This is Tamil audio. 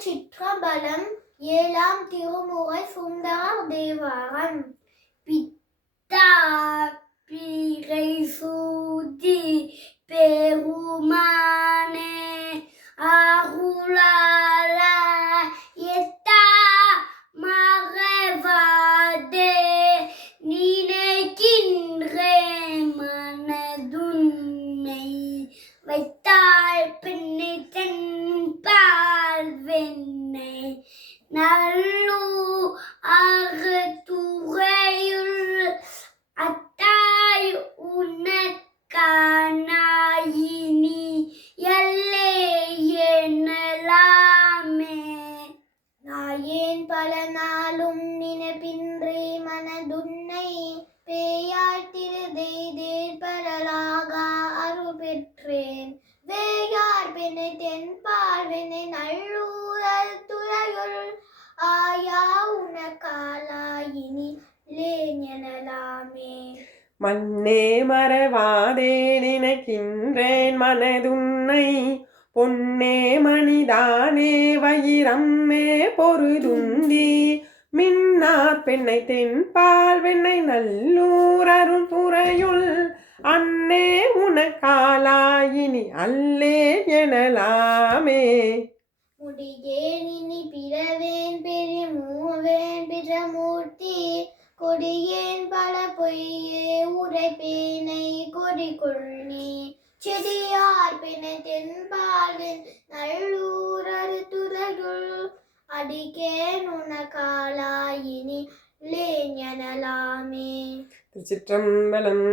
திருச்சிற்றம்பலம். ஏழாம் திருமுறை சுந்தரர் தேவாரம். பித்தா பிறை சூடி பெருமானே அருளாள எத்தா மறைவாதே நினைக்கின்றேன் மனதுன்னை வைத்தாள் பின்னை தென்பால் வெண்ணை நல்லூ அகத்துறையுள் அத்தாய் உனக்கானாயினி எல்லே எனலாமே. நாயேன் பல நாளும் நினைப்பின்றி மனதுன்னை பேயாய் திருதெய்தேர் பரலாக அருள் பெற்றேன். வேயார் பெண்ணை தென்பால் வெண்ணை நல்லூரல் துறையுள் ஆயா உனக்காலாயினி லேஞனலாமே. மண்ணே மறவாதே நினைக்கின்றேன் மனதுன்னை பொன்னே மணிதானே வயிரம்மே பொருதுந்தி மின்னார் பெண்ணை தென்பால் வெண்ணை நல்லூர் அருள் துறையுள் அன்னே உனக்காலாயினி அல்லே எனலாமே. முடியேன் இனி பிறவேன் பெருமூவேன் பிறமூர்த்தி கொடியேன் பல பொய்யே உரைப்பேனை கொடிகொள்ளி செடியார் பிணை தென்பாலின் நல்லூரரு துறையுள் அடிக்கேன் உனக்காலாயினி லேஞனலாமே. திருச்சிற்றம்பலம்.